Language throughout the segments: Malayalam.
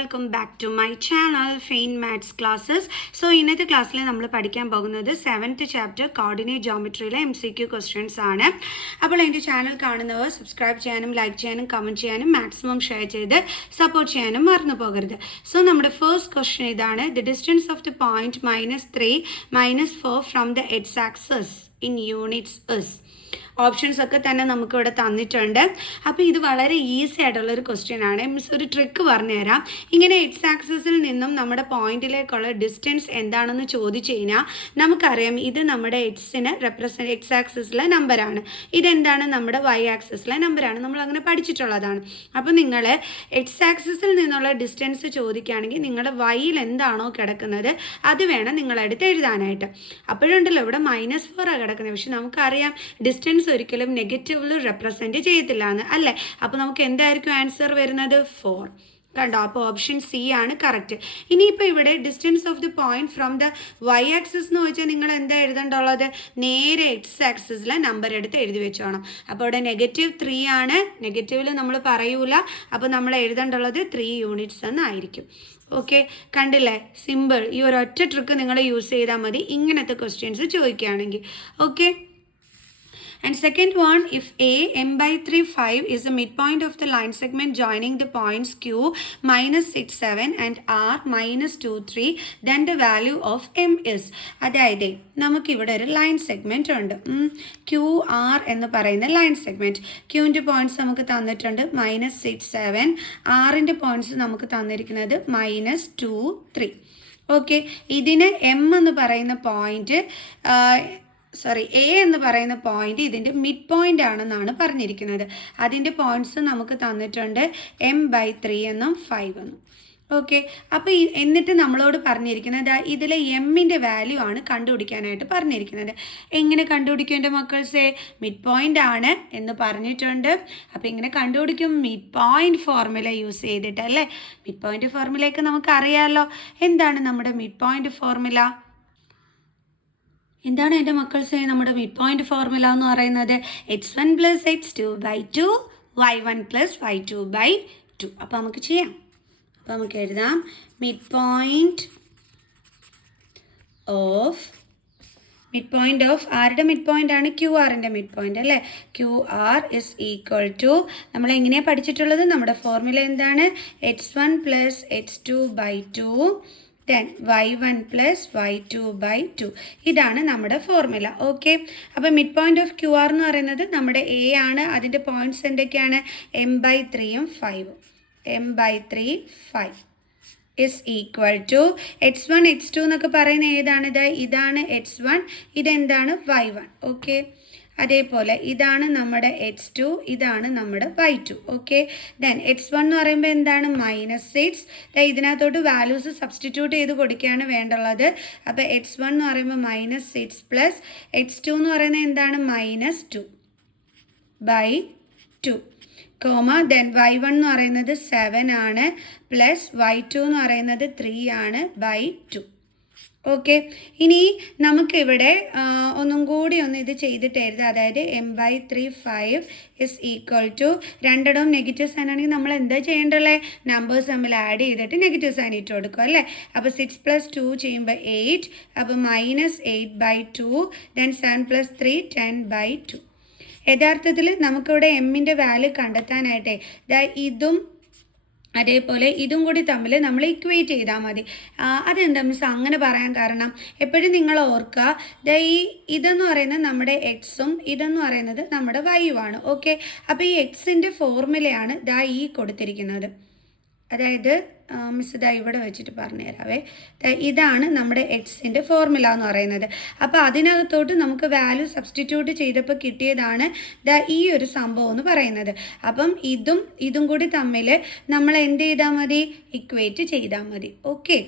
Welcome back to my channel fine maths classes. So ഇന്നത്തെ ക്ലാസ്സിൽ നമ്മൾ പഠിക്കാൻ പോകുന്നത് 7th ചാപ്റ്റർ കോർഡിനേറ്റ് ജോമെട്രിയിലെ MCQ ക്വസ്റ്റ്യൻസ് ആണ്. അപ്പോൾ എൻ്റെ ചാനൽ കാണുന്നവർ സബ്സ്ക്രൈബ് ചെയ്യാനും ലൈക്ക് ചെയ്യാനും കമൻറ്റ് ചെയ്യാനും മാക്സിമം ഷെയർ ചെയ്ത് സപ്പോർട്ട് ചെയ്യാനും മറന്നു പോകരുത്. സോ നമ്മുടെ ഫസ്റ്റ് ക്വസ്റ്റ്യൻ ഇതാണ്: the distance of the point -3 -4 from the X access in units is. Options ഒക്കെ തന്നെ നമുക്കിവിടെ തന്നിട്ടുണ്ട്. അപ്പോൾ ഇത് വളരെ ഈസി ആയിട്ടുള്ളൊരു ക്വസ്റ്റ്യൻ ആണ്. മിസ് ഒരു ട്രിക്ക് പറഞ്ഞുതരാം. ഇങ്ങനെ എക്സ് ആക്സിസിൽ നിന്നും നമ്മുടെ പോയിന്റിലേക്കുള്ള ഡിസ്റ്റൻസ് എന്താണെന്ന് ചോദിച്ചു കഴിഞ്ഞാൽ നമുക്കറിയാം ഇത് നമ്മുടെ എക്സിന് എക്സ് ആക്സിസിലെ നമ്പറാണ്, ഇതെന്താണ് നമ്മുടെ വൈ ആക്സിസിലെ നമ്പറാണ്. നമ്മൾ അങ്ങനെ പഠിച്ചിട്ടുള്ളതാണ്. അപ്പോൾ നിങ്ങൾ എക്സ് ആക്സിസിൽ നിന്നുള്ള ഡിസ്റ്റൻസ് ചോദിക്കുകയാണെങ്കിൽ നിങ്ങളുടെ വൈയിൽ എന്താണോ കിടക്കുന്നത് അത് വേണം നിങ്ങളെടുത്ത് എഴുതാനായിട്ട്. അപ്പോഴുണ്ടല്ലോ ഇവിടെ -4 കിടക്കുന്നത്, പക്ഷെ നമുക്കറിയാം ഡിസ്റ്റൻസ് ഒരിക്കലും നെഗറ്റീവിൽ റെപ്രസെൻറ്റ് ചെയ്യത്തില്ല എന്ന് അല്ലേ. അപ്പോൾ നമുക്ക് എന്തായിരിക്കും ആൻസർ വരുന്നത്? 4. കണ്ടോ? അപ്പോൾ ഓപ്ഷൻ സി ആണ് കറക്റ്റ്. ഇനിയിപ്പോൾ ഇവിടെ distance of the point from the Y axis എന്ന് വെച്ചാൽ നിങ്ങൾ എന്താ എഴുതേണ്ടുള്ളത്? നേരെ എക്സ് ആക്സിസിലെ നമ്പർ എടുത്ത് എഴുതി വെച്ചോണം. അപ്പോൾ ഇവിടെ -3 ആണ്. നെഗറ്റീവിൽ നമ്മൾ പറയൂല. അപ്പോൾ നമ്മൾ എഴുതേണ്ടുള്ളത് 3 യൂണിറ്റ്സ് എന്നായിരിക്കും. ഓക്കെ, കണ്ടില്ലേ? സിമ്പിൾ. ഈ ഒരു ഒറ്റ ട്രിക്ക് നിങ്ങൾ യൂസ് ചെയ്താൽ മതി ഇങ്ങനത്തെ ക്വസ്റ്റ്യൻസ് ചോദിക്കുകയാണെങ്കിൽ. Okay. And second one, if A m/3 5 is the midpoint of the line segment joining the points Q -6 7 and R -2 3, then the value of M is. അതായത് നമുക്കിവിടെ ഒരു ലൈൻ സെഗ്മെൻറ്റ് ഉണ്ട്, QR എന്ന് പറയുന്ന ലൈൻ സെഗ്മെൻറ്റ്. ക്യൂവിൻ്റെ പോയിൻറ്റ്സ് നമുക്ക് തന്നിട്ടുണ്ട് -6 7, ആറിൻ്റെ പോയിൻറ്റ്സ് നമുക്ക് തന്നിരിക്കുന്നത് -2 3. ഓക്കെ, ഇതിന് M എന്ന് പറയുന്ന പോയിൻറ്റ് എ എന്ന് പറയുന്ന പോയിന്റ് ഇതിൻ്റെ മിഡ് പോയിന്റ് ആണെന്നാണ് പറഞ്ഞിരിക്കുന്നത്. അതിൻ്റെ പോയിന്റ്സ് നമുക്ക് തന്നിട്ടുണ്ട് m/3 എന്നും 5 എന്നും. ഓക്കെ, അപ്പോൾ എന്നിട്ട് നമ്മളോട് പറഞ്ഞിരിക്കുന്നത് ഇതിലെ എമ്മിൻ്റെ വാല്യൂ ആണ് കണ്ടുപിടിക്കാനായിട്ട് പറഞ്ഞിരിക്കുന്നത്. എങ്ങനെ കണ്ടുപിടിക്കേണ്ട മക്കൾസേ? മിഡ് പോയിന്റ് ആണ് എന്ന് പറഞ്ഞിട്ടുണ്ട്. അപ്പോൾ ഇങ്ങനെ കണ്ടുപിടിക്കും മിഡ് പോയിന്റ് ഫോർമുല യൂസ് ചെയ്തിട്ട് അല്ലേ. മിഡ് പോയിന്റ് ഫോർമുലയൊക്കെ നമുക്കറിയാമല്ലോ. എന്താണ് നമ്മുടെ മിഡ് പോയിന്റ് ഫോർമുല? എന്താണ് എൻ്റെ മക്കൾസേ നമ്മുടെ മിഡ് പോയിന്റ് ഫോർമുല എന്ന് പറയുന്നത്? x1 + x2/2 y1 + y2/2. അപ്പോൾ നമുക്ക് ചെയ്യാം. അപ്പോൾ നമുക്ക് എഴുതാം മിഡ് പോയിന്റ് ഓഫ് ആരുടെ മിഡ് പോയിന്റ് ആണ്? QR-ൻ്റെ മിഡ് പോയിന്റ് അല്ലേ. QR is equal to, നമ്മൾ എങ്ങനെയാണ് പഠിച്ചിട്ടുള്ളത്? നമ്മുടെ ഫോർമുല എന്താണ്? x1 + x2/2 then y1 + y2/2. ഇതാണ് നമ്മുടെ ഫോർമുല. ഓക്കെ, അപ്പോൾ മിഡ് പോയിന്റ് ഓഫ് QR എന്ന് പറയുന്നത് നമ്മുടെ A ആണ്. അതിൻ്റെ പോയിന്റ്സ് എന്തൊക്കെയാണ്? m/3 5. m/3 5 is equal to x1 x2 എന്നൊക്കെ പറയുന്നത് ഏതാണിത്? ഇതാണ് x1, ഇതെന്താണ്? y1. ഓക്കെ, അതേപോലെ ഇതാണ് നമ്മുടെ x2, ഇതാണ് നമ്മുടെ y2. ഓക്കെ, ദെൻ x1 എന്ന് പറയുമ്പോൾ എന്താണ്? -6. ഇതിനകത്തോട്ട് വാല്യൂസ് സബ്സ്റ്റിറ്റ്യൂട്ട് ചെയ്ത് കൊടുക്കുകയാണ് വേണ്ടുള്ളത്. അപ്പോൾ x1 എന്ന് പറയുമ്പോൾ -6 പ്ലസ് x2 എന്ന് പറയുന്നത് എന്താണ്? -2/2 കോമ ദെൻ y1 എന്ന് പറയുന്നത് 7 ആണ് പ്ലസ് y2 എന്ന് പറയുന്നത് 3 ആണ് /2. ഓക്കെ, ഇനി നമുക്കിവിടെ ഒന്നും കൂടി ഇത് ചെയ്തിട്ട് എഴുതാം. അതായത് m/3 5 is equal to, രണ്ടിടവും നെഗറ്റീവ് സൈൻ ആണെങ്കിൽ നമ്മൾ എന്താ ചെയ്യേണ്ടല്ലേ? നമ്പേഴ്സ് തമ്മിൽ ആഡ് ചെയ്തിട്ട് നെഗറ്റീവ് സൈൻ ഇട്ട് കൊടുക്കും അല്ലേ. അപ്പോൾ 6 + 2 ചെയ്യുമ്പോൾ 8, അപ്പോൾ -8/2 ദെൻ 7 + 3 10/2. യഥാർത്ഥത്തിൽ നമുക്കിവിടെ എമ്മിൻ്റെ വാല്യൂ കണ്ടെത്താനായിട്ടേ ഇതും അതേപോലെ ഇതും കൂടി തമ്മിൽ നമ്മൾ ഇക്വേറ്റ് ചെയ്താൽ മതി. അതെന്താ മിസ് അങ്ങനെ പറയാൻ കാരണം? എപ്പോഴും നിങ്ങൾ ഓർക്കുക, ഇതെന്ന് പറയുന്നത് നമ്മുടെ എക്സും ഇതെന്ന് പറയുന്നത് നമ്മുടെ വൈയുമാണ്. ഓക്കെ, അപ്പോൾ ഈ എക്സിൻ്റെ ഫോർമുലയാണ് ഈ കൊടുത്തിരിക്കുന്നത്. അതായത് മിസ് ഇവിടെ വെച്ചിട്ട് പറഞ്ഞു തരാവേ. ഇതാണ് നമ്മുടെ എക്സിൻ്റെ ഫോർമുല എന്ന് പറയുന്നത്. അപ്പോൾ അതിനകത്തോട്ട് നമുക്ക് വാല്യൂ സബ്സ്റ്റിറ്റ്യൂട്ട് ചെയ്തപ്പോൾ കിട്ടിയതാണ് ഈ ഒരു സംഭവം എന്ന് പറയുന്നത്. അപ്പം ഇതും കൂടി തമ്മിൽ നമ്മൾ എന്ത് ചെയ്താൽ മതി? ഇക്വേറ്റ് ചെയ്താൽ മതി. ഓക്കെ,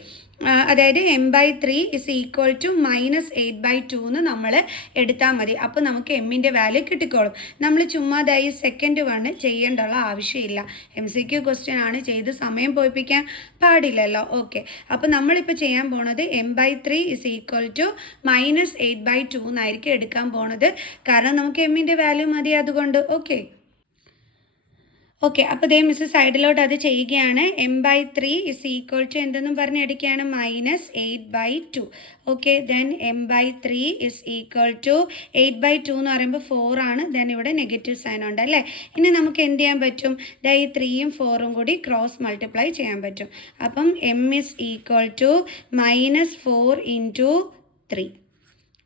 അതായത് m/3 is equal to -8/2 എന്ന് നമ്മൾ എടുത്താൽ മതി. അപ്പോൾ നമുക്ക് എമ്മിൻ്റെ വാല്യൂ കിട്ടിക്കോളും. നമ്മൾ ചുമ്മാ ഈ സെക്കൻഡ് 1 ചെയ്യേണ്ടുള്ള ആവശ്യമില്ല. MCQ ക്വസ്റ്റ്യൻ ആണ്, ചെയ്ത് സമയം പോയിപ്പിക്കാൻ പാടില്ലല്ലോ. ഓക്കെ, അപ്പോൾ നമ്മളിപ്പോൾ ചെയ്യാൻ പോണത് m/3 is equal to -8/2 എന്നായിരിക്കും എടുക്കാൻ പോണത്. കാരണം നമുക്ക് എമ്മിൻ്റെ വാല്യൂ മതി അതുകൊണ്ട്. ഓക്കെ, ഓക്കെ, അപ്പോൾ ഇതേ മിസ് സൈഡിലോട്ട് അത് ചെയ്യുകയാണ്. m/3 ഇസ് ഈക്വൽ ടു എന്തെന്നും പറഞ്ഞെടുക്കുകയാണ് -8/2. Okay, then m/3 is equal to 8/2 എന്ന് പറയുമ്പോൾ 4 ആണ്. ദെൻ ഇവിടെ നെഗറ്റീവ് സൈൻ ഉണ്ട് അല്ലേ. ഇനി നമുക്ക് എന്ത് ചെയ്യാൻ പറ്റും? ഈ 3യും 4ഉം കൂടി ക്രോസ് മൾട്ടിപ്ലൈ ചെയ്യാൻ പറ്റും. അപ്പം m is equal to -4 × 3.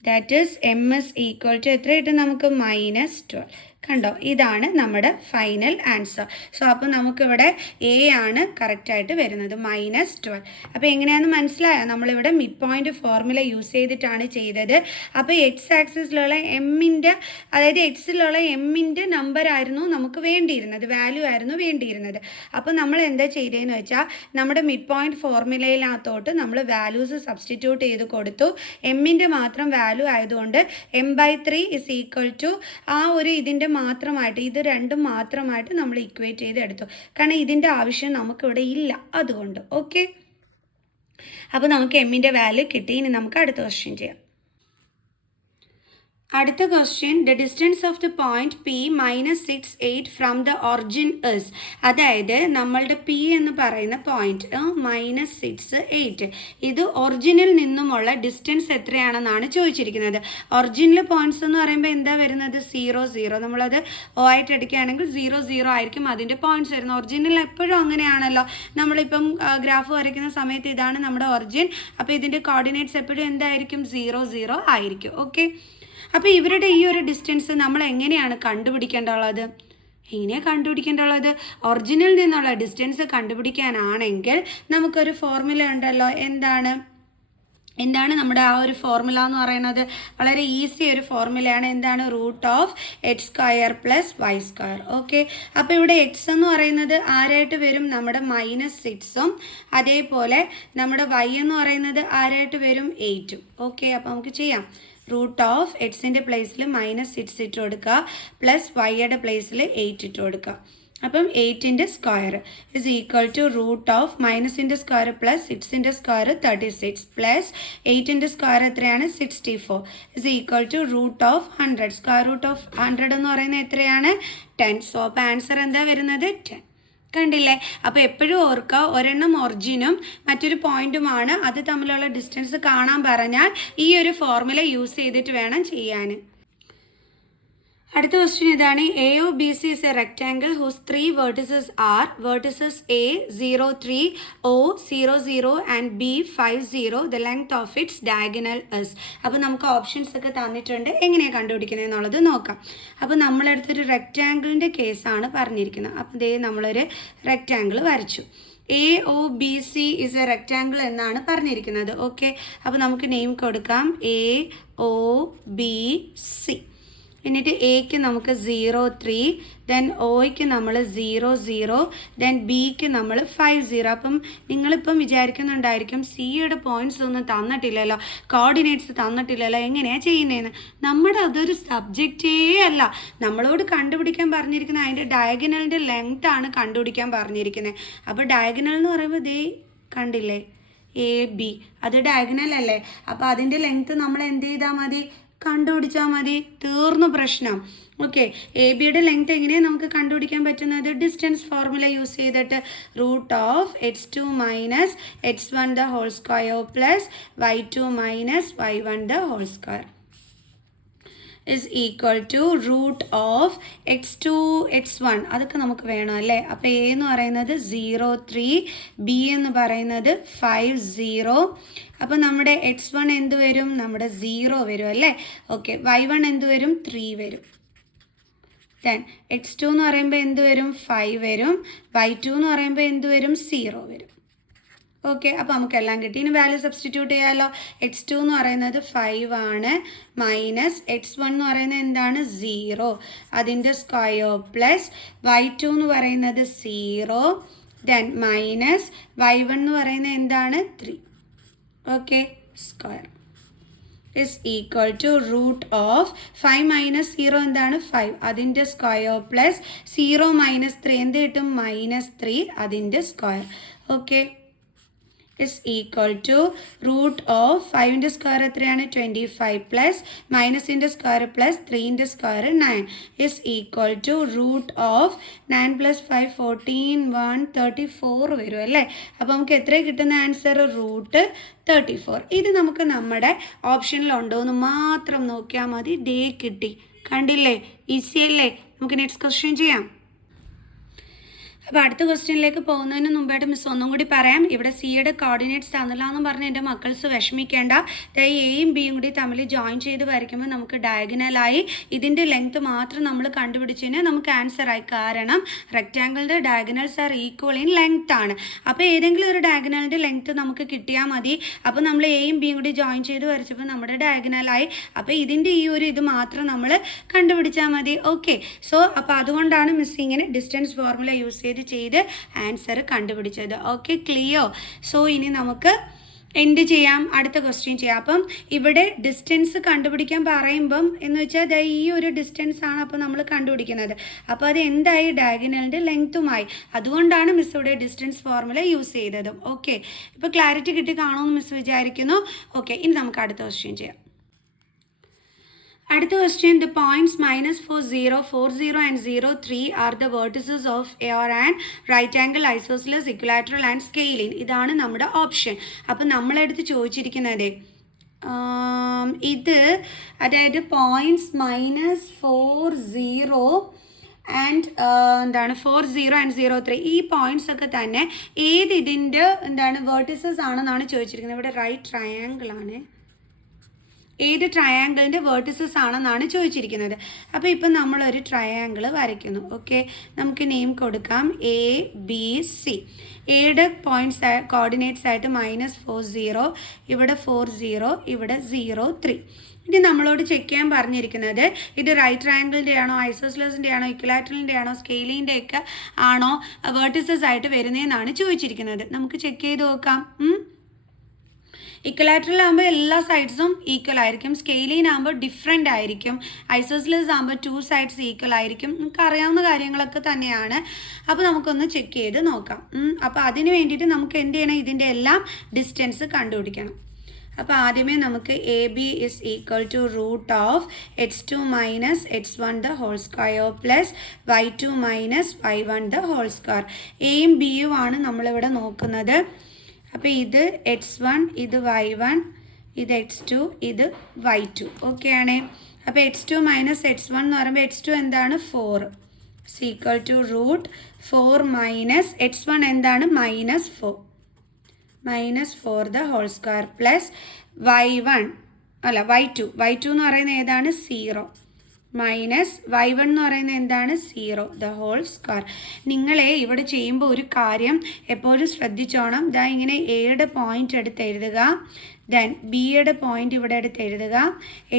That is m is equal to എത്ര കിട്ടും നമുക്ക്? -12. കണ്ടോ, ഇതാണ് നമ്മുടെ ഫൈനൽ ആൻസർ. സോ അപ്പോൾ നമുക്കിവിടെ എ ആണ് കറക്റ്റായിട്ട് വരുന്നത്, -12. അപ്പോൾ എങ്ങനെയാണെന്ന് മനസ്സിലായോ? നമ്മളിവിടെ മിഡ് പോയിൻ്റ് ഫോർമുല യൂസ് ചെയ്തിട്ടാണ് ചെയ്തത്. അപ്പോൾ എക്സ് ആക്സിസിലുള്ള എമ്മിൻ്റെ, അതായത് എക്സിലുള്ള എമ്മിൻ്റെ നമ്പർ ആയിരുന്നു നമുക്ക് വേണ്ടിയിരുന്നത്, വാല്യൂ ആയിരുന്നു വേണ്ടിയിരുന്നത്. അപ്പോൾ നമ്മൾ എന്താ ചെയ്തതെന്ന് വെച്ചാൽ നമ്മുടെ മിഡ് പോയിൻ്റ് ഫോർമുലയിനകത്തോട്ട് നമ്മൾ വാല്യൂസ് സബ്സ്റ്റിറ്റ്യൂട്ട് ചെയ്ത് കൊടുത്തു. എമ്മിൻ്റെ മാത്രം വാല്യൂ ആയതുകൊണ്ട് m/3 ഇസ് ഈക്വൽ ടു ആ ഒരു ഇതിൻ്റെ മാത്രമായിട്ട്, ഇത് രണ്ടും മാത്രമായിട്ട് നമ്മൾ ഇക്വേറ്റ് ചെയ്ത് എടുത്തു. കാരണം ഇതിൻ്റെ ആവശ്യം നമുക്കിവിടെ ഇല്ല, അതുകൊണ്ട്. ഓക്കെ, അപ്പോൾ നമുക്ക് എമ്മിൻ്റെ വാല്യൂ കിട്ടി. ഇനി നമുക്ക് അടുത്ത ക്വസ്റ്റ്യൻ ചെയ്യാം. അടുത്ത question, the distance of the point P -6, 8 from the origin is. അതായത് നമ്മളുടെ P എന്ന് പറയുന്ന പോയിന്റ് -6, 8 ഇത് ഒറിജിനിൽ നിന്നുമുള്ള ഡിസ്റ്റൻസ് എത്രയാണെന്നാണ് ചോദിച്ചിരിക്കുന്നത്. ഒറിജിനിലെ പോയിന്റ്സ് എന്ന് പറയുമ്പോൾ എന്താ വരുന്നത്? 0, 0. നമ്മളത് O ആയിട്ട് എടുക്കുകയാണെങ്കിൽ 0, 0 ആയിരിക്കും അതിൻ്റെ പോയിന്റ്സ് വരുന്നത്. ഒറിജിനിൽ എപ്പോഴും അങ്ങനെയാണല്ലോ. നമ്മളിപ്പം ഗ്രാഫ് വരയ്ക്കുന്ന സമയത്ത് ഇതാണ് നമ്മുടെ ഒറിജിൻ. അപ്പോൾ ഇതിൻ്റെ കോർഡിനേറ്റ്സ് എപ്പോഴും എന്തായിരിക്കും? 0, 0 ആയിരിക്കും. ഓക്കെ, അപ്പോൾ ഇവരുടെ ഈ ഒരു ഡിസ്റ്റൻസ് നമ്മൾ എങ്ങനെയാണ് കണ്ടുപിടിക്കേണ്ടുള്ളത്? ഒറിജിനിൽ നിന്നുള്ള ഡിസ്റ്റൻസ് കണ്ടുപിടിക്കാനാണെങ്കിൽ നമുക്കൊരു ഫോർമുല ഉണ്ടല്ലോ. എന്താണ് നമ്മുടെ ആ ഒരു ഫോർമുല എന്ന് പറയുന്നത്? വളരെ ഈസി ഒരു ഫോർമുലയാണ്. എന്താണ്? √(x² + y². ഓക്കെ, അപ്പോൾ ഇവിടെ എക്സ് എന്ന് പറയുന്നത് ആരായിട്ട് വരും? നമ്മുടെ -6ഉം അതേപോലെ നമ്മുടെ y എന്ന് പറയുന്നത് ആരായിട്ട് വരും? 8ഉം. ഓക്കെ, അപ്പോൾ നമുക്ക് ചെയ്യാം. √(x)ൻ്റെ പ്ലേസിൽ -6 ഇട്ട് കൊടുക്കുക, പ്ലസ് വൈയുടെ പ്ലേസിൽ 8 ഇട്ട് കൊടുക്കുക. അപ്പം 8ൻ്റെ സ്ക്വയർ ഇസ് ഈക്വൽ ടു √(-ൻ്റെ സ്ക്വയർ പ്ലസ് 6ൻ്റെ സ്ക്വയർ 36 പ്ലസ് 8ൻ്റെ സ്ക്വയർ എത്രയാണ്? 64 is equal to √(100). Square root of 100 എന്ന് പറയുന്നത് എത്രയാണ്? 10. സോ അപ്പോൾ ആൻസർ എന്താ വരുന്നത്? 10. കണ്ടില്ലേ? അപ്പോൾ എപ്പോഴും ഓർക്കുക, ഒരെണ്ണം ഒറിജിനും മറ്റൊരു പോയിന്റുമാണ്. അത് തമ്മിലുള്ള ഡിസ്റ്റൻസ് കാണാൻ പറഞ്ഞാൽ ഈ ഒരു ഫോർമുല യൂസ് ചെയ്തിട്ട് വേണം ചെയ്യാൻ. അടുത്ത ക്വസ്റ്റ്യൻ ഇതാണ്. AOBC is a rectangle whose 3 vertices are vertices A 0, 3, O 0, 0 and B 5, 0. The length of its diagonal is. അപ്പോൾ നമുക്ക് ഓപ്ഷൻസ് ഒക്കെ തന്നിട്ടുണ്ട്, എങ്ങനെയാണ് കണ്ടുപിടിക്കുന്നത് എന്നുള്ളത് നോക്കാം. അപ്പോൾ നമ്മളെടുത്തൊരു റെക്റ്റാങ്കിളിൻ്റെ കേസാണ് പറഞ്ഞിരിക്കുന്നത്. അപ്പോൾ ദേ നമ്മളൊരു റെക്റ്റാങ്കിൾ വരച്ചു. AOBC is a rectangle എന്നാണ് പറഞ്ഞിരിക്കുന്നത്. ഓക്കെ, അപ്പോൾ നമുക്ക് നെയിം കൊടുക്കാം AOBC. എന്നിട്ട് എക്ക് നമുക്ക് 0, 3, ദെൻ ഒയ്ക്ക് നമ്മൾ 0, 0, ദെൻ ബിക്ക് നമ്മൾ 5, 0. അപ്പം നിങ്ങളിപ്പം വിചാരിക്കുന്നുണ്ടായിരിക്കും സിയുടെ പോയിന്റ്സ് ഒന്നും തന്നിട്ടില്ലല്ലോ, കോർഡിനേറ്റ്സ് തന്നിട്ടില്ലല്ലോ, എങ്ങനെയാണ് ചെയ്യുന്നതെന്ന്. നമ്മുടെ അതൊരു സബ്ജക്റ്റേ അല്ല. നമ്മളോട് കണ്ടുപിടിക്കാൻ പറഞ്ഞിരിക്കുന്നത് അതിൻ്റെ ഡയഗണലിൻ്റെ ലെങ്ത് ആണ് കണ്ടുപിടിക്കാൻ പറഞ്ഞിരിക്കുന്നത്. അപ്പോൾ ഡയഗണൽ എന്ന് പറയുമ്പോൾ ദേ കണ്ടില്ലേ, AB അത് ഡയഗണൽ അല്ലേ. അപ്പോൾ അതിൻ്റെ ലെങ്ത്ത് നമ്മൾ എന്ത് ചെയ്താൽ മതി? കണ്ടുപിടിച്ചാൽ മതി, തീർന്നു പ്രശ്നം. ഓക്കെ, ABയുടെ ലെങ്ത് എങ്ങനെയാണ് നമുക്ക് കണ്ടുപിടിക്കാൻ പറ്റുന്നത്? ഡിസ്റ്റൻസ് ഫോർമുല യൂസ് ചെയ്തിട്ട് √(x2 - x1 the whole square plus y2 - y1 the whole square is equal to √(x2 x1). അതൊക്കെ നമുക്ക് വേണം അല്ലേ. അപ്പോൾ A എന്ന് പറയുന്നത് 0, 3, B എന്ന് പറയുന്നത് 5, 0. അപ്പോൾ നമ്മുടെ x1 എന്ത് വരും? നമ്മുടെ 0 വരും അല്ലേ. ഓക്കെ, y1 എന്ത് വരും? 3 വരും. ദെൻ x2 എന്ന് പറയുമ്പോൾ എന്ത് വരും? 5 വരും. y2 എന്ന് പറയുമ്പോൾ എന്ത് വരും? 0 വരും. ഓക്കെ, അപ്പോൾ നമുക്കെല്ലാം കിട്ടി. ഇനി വാല്യൂ സബ്സ്റ്റിറ്റ്യൂട്ട് ചെയ്യാമല്ലോ. x2 എന്ന് പറയുന്നത് 5 ആണ്, മൈനസ് x1 എന്ന് പറയുന്നത് എന്താണ്? 0, അതിൻ്റെ സ്ക്വയർ പ്ലസ് y2 എന്ന് പറയുന്നത് 0, ദെൻ മൈനസ് y1 എന്ന് പറയുന്നത് എന്താണ്? 3. Okay, square is equal to √(5 - 0) എന്താണ്? 5, അതിൻ്റെ സ്ക്വയർ പ്ലസ് 0 - 3 എന്ത് കിട്ടും? -3, അതിൻ്റെ square. Okay, is equal to root of 5ൻ്റെ സ്ക്വയർ എത്രയാണ് 25 പ്ലസ് മൈനസിൻ്റെ സ്ക്വയർ പ്ലസ് 3ൻ്റെ square 9 is equal to root of 9 plus 5 14 1 34 വരും അല്ലേ. അപ്പോൾ നമുക്ക് എത്ര കിട്ടുന്ന ആൻസർ റൂട്ട് 34. ഇത് നമുക്ക് നമ്മുടെ ഓപ്ഷനിലുണ്ടോ എന്ന് മാത്രം നോക്കിയാൽ മതി. ഡേ കിട്ടി. കണ്ടില്ലേ, ഈസി അല്ലേ. നമുക്ക് നെക്സ്റ്റ് ക്വസ്റ്റ്യൻ ചെയ്യാം. അപ്പോൾ അടുത്ത ക്വസ്റ്റ്യനിലേക്ക് പോകുന്നതിന് മുമ്പായിട്ട് മിസ് ഒന്നും കൂടി പറയാം. ഇവിടെ സിയുടെ കോർഡിനേറ്റ്സ് തന്നില്ല എന്ന് പറഞ്ഞ് എൻ്റെ മക്കൾസ് വിഷമിക്കേണ്ട. എയും ബിയും കൂടി തമ്മിൽ ജോയിൻ ചെയ്ത് വരയ്ക്കുമ്പോൾ നമുക്ക് ഡയഗണലായി ഇതിൻ്റെ ലെങ്ത് മാത്രം നമ്മൾ കണ്ടുപിടിച്ചതിന് നമുക്ക് ആൻസറായി. കാരണം റെക്റ്റാങ്കിളിൻ്റെ diagonals are equal in length ആണ്. അപ്പോൾ ഏതെങ്കിലും ഒരു ഡയഗണലിൻ്റെ ലെങ്ത് നമുക്ക് കിട്ടിയാൽ മതി. അപ്പോൾ നമ്മൾ എയും ബിയും കൂടി ജോയിൻ ചെയ്ത് വരച്ചപ്പോൾ നമ്മുടെ ഡയഗണലായി. അപ്പോൾ ഇതിൻ്റെ ഈ ഒരു ഇത് മാത്രം നമ്മൾ കണ്ടുപിടിച്ചാൽ മതി. ഓക്കെ, സോ അപ്പോൾ അതുകൊണ്ടാണ് മിസ് ഇങ്ങനെ ഡിസ്റ്റൻസ് ഫോർമുല യൂസ് ചെയ്ത് ആൻസർ കണ്ടുപിടിച്ചത്. Okay, clear. സോ ഇനി നമുക്ക് എന്ത് ചെയ്യാം, അടുത്ത ക്വസ്റ്റ്യൻ ചെയ്യാം. അപ്പം ഇവിടെ ഡിസ്റ്റൻസ് കണ്ടുപിടിക്കാൻ പറയുമ്പം എന്ന് വെച്ചാൽ ഈ ഒരു ഡിസ്റ്റൻസ് ആണ് അപ്പോൾ നമ്മൾ കണ്ടുപിടിക്കുന്നത്. അപ്പോൾ അത് എന്തായി, ഡയഗണലിൻ്റെ ലെങ്ത്തുമായി. അതുകൊണ്ടാണ് മിസ് ഇവിടെ ഡിസ്റ്റൻസ് ഫോർമുല യൂസ് ചെയ്തത്. ഓക്കെ, ഇപ്പോൾ ക്ലാരിറ്റി കിട്ടി കാണുമെന്ന് മിസ് വിചാരിക്കുന്നു. ഓക്കെ, ഇനി നമുക്ക് അടുത്ത ക്വസ്റ്റ്യൻ ചെയ്യാം. അടുത്ത question, the points minus 4, 0, 4, 0 and 0, 3 are the vertices of AR and right angle isosceles equilateral and scalene. ഇതാണ് നമ്മുടെ ഓപ്ഷൻ. അപ്പം നമ്മളെടുത്ത് ചോദിച്ചിരിക്കുന്നത് ഇത്, അതായത് പോയിൻറ്റ്സ് -4, 0 ആൻഡ് എന്താണ് 4, 0 and 0, 3 ഈ പോയിൻറ്റ്സ് ഒക്കെ തന്നെ ഏത് ഇതിൻ്റെ എന്താണ് വേർട്ടിസസ് ആണെന്നാണ് ചോദിച്ചിരിക്കുന്നത്. ഇവിടെ റൈറ്റ് ട്രയാങ്കിൾ ആണ്. ഏത് ട്രയാങ്കിളിൻ്റെ വേർട്ടിസസ് ആണെന്നാണ് ചോദിച്ചിരിക്കുന്നത്. അപ്പോൾ ഇപ്പം നമ്മളൊരു ട്രയാങ്കിൾ വരയ്ക്കുന്നു. ഓക്കെ, നമുക്ക് നെയിം കൊടുക്കാം ABC. എയുടെ പോയിൻറ്റ്സ് കോർഡിനേറ്റ്സ് ആയിട്ട് -4, 0, ഇവിടെ 4, 0, ഇവിടെ 0, 3. ഇനി നമ്മളോട് ചെക്ക് ചെയ്യാൻ പറഞ്ഞിരിക്കുന്നത് ഇത് റൈറ്റ് ട്രയാങ്കിളിൻ്റെ ആണോ, ഐസോസ്ലെസിൻ്റെ ആണോ, ഇക്വലാറ്ററലിൻ്റെ ആണോ, സ്കെയിലിൻ്റെ ഒക്കെ ആണോ വേർട്ടിസസ് ആയിട്ട് വരുന്നതെന്നാണ് ചോദിച്ചിരിക്കുന്നത്. നമുക്ക് ചെക്ക് ചെയ്ത് നോക്കാം. ഇക്വലാറ്ററൽ ആകുമ്പോൾ എല്ലാ സൈഡ്സും ഈക്വൽ ആയിരിക്കും. സ്കെയിലിൻ ആകുമ്പോൾ ഡിഫറെൻ്റ് ആയിരിക്കും. ഐസോസ്ലെസ് ആകുമ്പോൾ 2 സൈഡ്സ് ഈക്വൽ ആയിരിക്കും. നമുക്ക് അറിയാവുന്ന കാര്യങ്ങളൊക്കെ തന്നെയാണ്. അപ്പോൾ നമുക്കൊന്ന് ചെക്ക് ചെയ്ത് നോക്കാം. അപ്പോൾ അതിന് വേണ്ടിയിട്ട് നമുക്ക് എന്ത് ചെയ്യണം, ഇതിൻ്റെ എല്ലാം ഡിസ്റ്റൻസ് കണ്ടുപിടിക്കണം. അപ്പോൾ ആദ്യമേ നമുക്ക് AB is equal to root of x2 minus x1 the whole square plus y2 minus y1 the whole square. എയും ബിയും ആണ് നമ്മളിവിടെ നോക്കുന്നത്. അപ്പോൾ ഇത് x1, ഇത് y1, ഇത് x2, ഇത് y2. ഓക്കെ ആണ്. അപ്പോൾ x2 മൈനസ് x1 എന്ന് പറയുമ്പോൾ x2 എന്താണ് 4 is equal to root 4 minus x1 എന്താണ് -4 the whole square plus y1 അല്ല y2 എന്ന് പറയുന്നത് ഏതാണ് 0 മൈനസ് y1 എന്ന് പറയുന്നത് എന്താണ് 0 the whole square. നിങ്ങളെ ഇവിടെ ചെയ്യുമ്പോൾ ഒരു കാര്യം എപ്പോഴും ശ്രദ്ധിച്ചോണം. ഇതാ ഇങ്ങനെ എയുടെ പോയിന്റ് എടുത്ത് എഴുതുക, ദെൻ ബിയുടെ പോയിന്റ് ഇവിടെ എടുത്ത് എഴുതുക.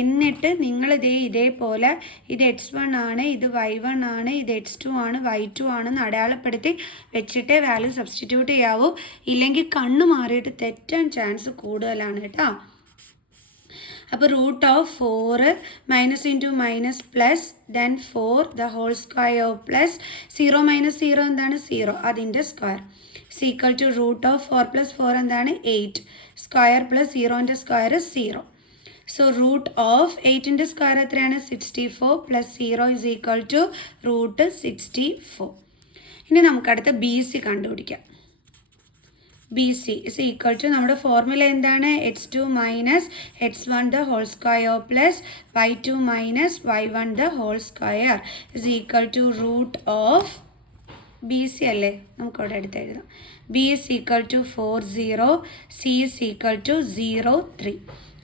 എന്നിട്ട് നിങ്ങൾ ഇതേപോലെ ഇത് x1 ആണ്, ഇത് y1 ആണ്, ഇത് x2 ആണ്, y2 ആണെന്ന് അടയാളപ്പെടുത്തി വെച്ചിട്ടേ വാല്യൂ സബ്സ്റ്റിറ്റ്യൂട്ട് ചെയ്യാവൂ. ഇല്ലെങ്കിൽ കണ്ണു മാറിയിട്ട് തെറ്റാൻ ചാൻസ് കൂടുതലാണ് കേട്ടോ. അപ്പോൾ root of 4 minus into minus plus then 4 the whole square plus 0 minus 0 എന്താണ് 0 അതിൻ്റെ square is equal to root of 4 plus 4 എന്താണ് 8 സ്ക്വയർ പ്ലസ് 0ൻ്റെ സ്ക്വയർ 0. സോ റൂട്ട് ഓഫ് 8ൻ്റെ സ്ക്വയർ എത്രയാണ് 64 plus 0 is equal to root 64. ഇനി നമുക്കടുത്ത് BC കണ്ടുപിടിക്കാം. BC is equal to നമ്മുടെ ഫോർമുല എന്താണ് x2 minus x1 the whole square plus y2 minus y1 the whole square is equal to root of BC അല്ലേ, നമുക്കവിടെ എടുത്ത് എഴുതാം. B is equal to 4, 0, C is equal to 0, 3.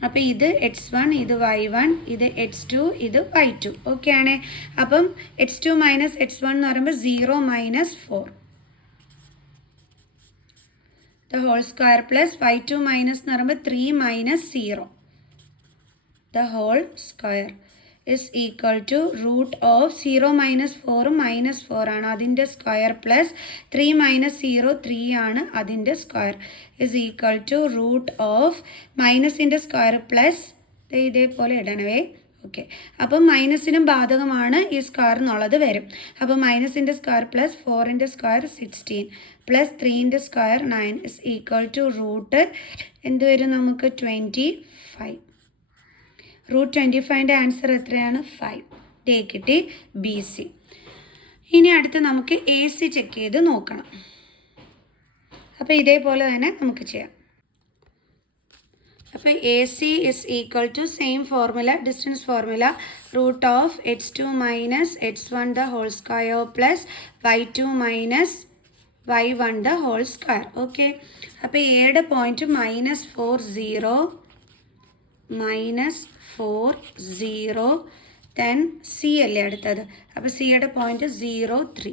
അപ്പോൾ ഇത് x1, ഇത് y1, ഇത് x2, ഇത് y2. ഓക്കെ ആണ്. അപ്പം x2 മൈനസ് x1 എന്ന് പറയുമ്പോൾ 0 minus 4 the whole square plus y2 minus എന്ന് പറയുമ്പോൾ 3 minus 0 the whole square is equal to root of 0 minus 4 minus 4 ആണ് അതിൻ്റെ സ്ക്വയർ പ്ലസ് 3 minus 0 3 ആണ് അതിൻ്റെ square is equal to root of മൈനസിൻ്റെ സ്ക്വയർ പ്ലസ് ഇതേപോലെ ഇടണവേ. ഓക്കെ, അപ്പം മൈനസിനും ബാധകമാണ് ഈ സ്ക്വയർ എന്നുള്ളത് വരും. അപ്പോൾ മൈനസിൻ്റെ സ്ക്വയർ പ്ലസ് 4ൻ്റെ സ്ക്വയർ 16 പ്ലസ് 3ൻ്റെ square 9 is equal to root എന്ത് വരും നമുക്ക് 25. റൂട്ട് 25ൻ്റെ ആൻസർ എത്രയാണ് 5. ഡേ കിട്ടി BC. ഇനി അടുത്ത് നമുക്ക് AC ചെക്ക് ചെയ്ത് നോക്കണം. അപ്പോൾ ഇതേപോലെ തന്നെ നമുക്ക് ചെയ്യാം. അപ്പോൾ AC is equal to same formula, distance formula, root of x2 minus x1 the whole square plus y2 minus y1 the whole square. Okay, അപ്പോൾ എയുടെ പോയിൻറ്റ് -4 0 ദെൻ സി അല്ലേ അടുത്തത്. അപ്പോൾ സിയുടെ പോയിൻറ്റ് 0 3.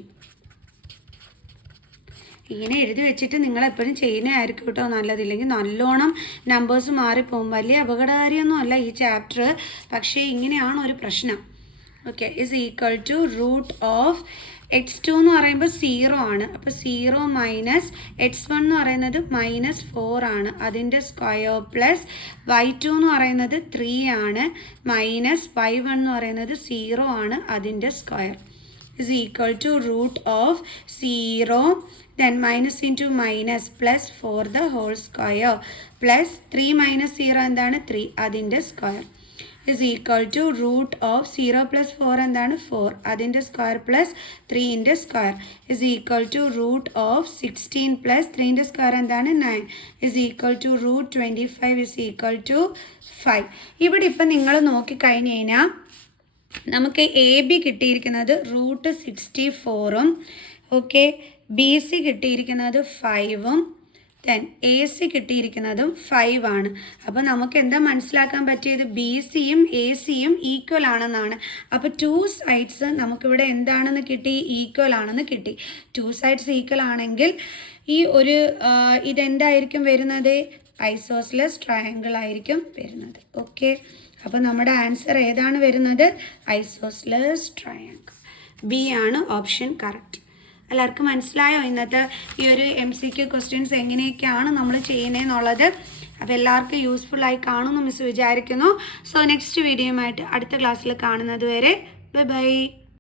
ഇങ്ങനെ എഴുതി വെച്ചിട്ട് നിങ്ങൾ എപ്പോഴും ചെയ്യുന്നതായിരിക്കും കേട്ടോ നല്ലതില്ലെങ്കിൽ നല്ലോണം നമ്പേഴ്സ് മാറിപ്പോകും. വലിയ അപകടകാരിയൊന്നും അല്ല ഈ ചാപ്റ്റർ, പക്ഷേ ഇങ്ങനെയാണ് ഒരു പ്രശ്നം. Okay, is equal to root of x2 എന്ന് പറയുമ്പോൾ 0 ആണ്. അപ്പോൾ 0 മൈനസ് x1 എന്ന് പറയുന്നത് -4 ആണ്, അതിൻ്റെ സ്ക്വയർ പ്ലസ് y2 എന്ന് പറയുന്നത് 3 ആണ്, മൈനസ് y1 എന്ന് പറയുന്നത് 0 ആണ്, അതിൻ്റെ square is equal to root of 0 then minus into minus plus 4 the whole square plus 3 minus 0 എന്താണ് 3 അതിൻ്റെ square is equal to root of 0 plus 4 എന്താണ് 4 അതിൻ്റെ സ്ക്വയർ പ്ലസ് 3ൻ്റെ square is equal to root of 16 plus 3ൻ്റെ സ്ക്വയർ എന്താണ് 9 is equal to root 25 is equal to 5. ഇവിടെ ഇപ്പം നിങ്ങൾ നോക്കിക്കഴിഞ്ഞ് കഴിഞ്ഞാൽ നമുക്ക് AB കിട്ടിയിരിക്കുന്നത് റൂട്ട് 64ഉം ഓക്കെ, BC കിട്ടിയിരിക്കുന്നത് 5ഉം ദെൻ AC കിട്ടിയിരിക്കുന്നതും 5 ആണ്. അപ്പോൾ നമുക്ക് എന്താ മനസ്സിലാക്കാൻ പറ്റിയത് BCയും ACയും ഈക്വൽ ആണെന്നാണ്. അപ്പോൾ 2 സൈഡ്സ് നമുക്കിവിടെ എന്താണെന്ന് കിട്ടി ഈക്വൽ ആണെന്ന് കിട്ടി. 2 സൈഡ്സ് ഈക്വൽ ആണെങ്കിൽ ഈ ഒരു ഇതെന്തായിരിക്കും വരുന്നത് ഐസോസ്ലെസ് ട്രയാങ്കിൾ ആയിരിക്കും വരുന്നത്. ഓക്കെ, അപ്പോൾ നമ്മുടെ ആൻസർ ഏതാണ് വരുന്നത് ഐസോസ്ലെസ് ട്രയാങ്കിൾ. ബി ആണ് ഓപ്ഷൻ കറക്റ്റ്. എല്ലാവർക്കും മനസ്സിലായോ ഇന്നത്തെ ഈ ഒരു MCQ ക്വസ്റ്റ്യൻസ് എങ്ങനെയൊക്കെയാണ് നമ്മൾ ചെയ്യുന്നതെന്നുള്ളത്? അപ്പോൾ എല്ലാവർക്കും യൂസ്ഫുള്ളായി കാണുമെന്ന് മിസ് വിചാരിക്കുന്നു. സോ നെക്സ്റ്റ് വീഡിയോയുമായിട്ട് അടുത്ത ക്ലാസ്സിൽ കാണുന്നത് വരെ ബൈ ബൈ.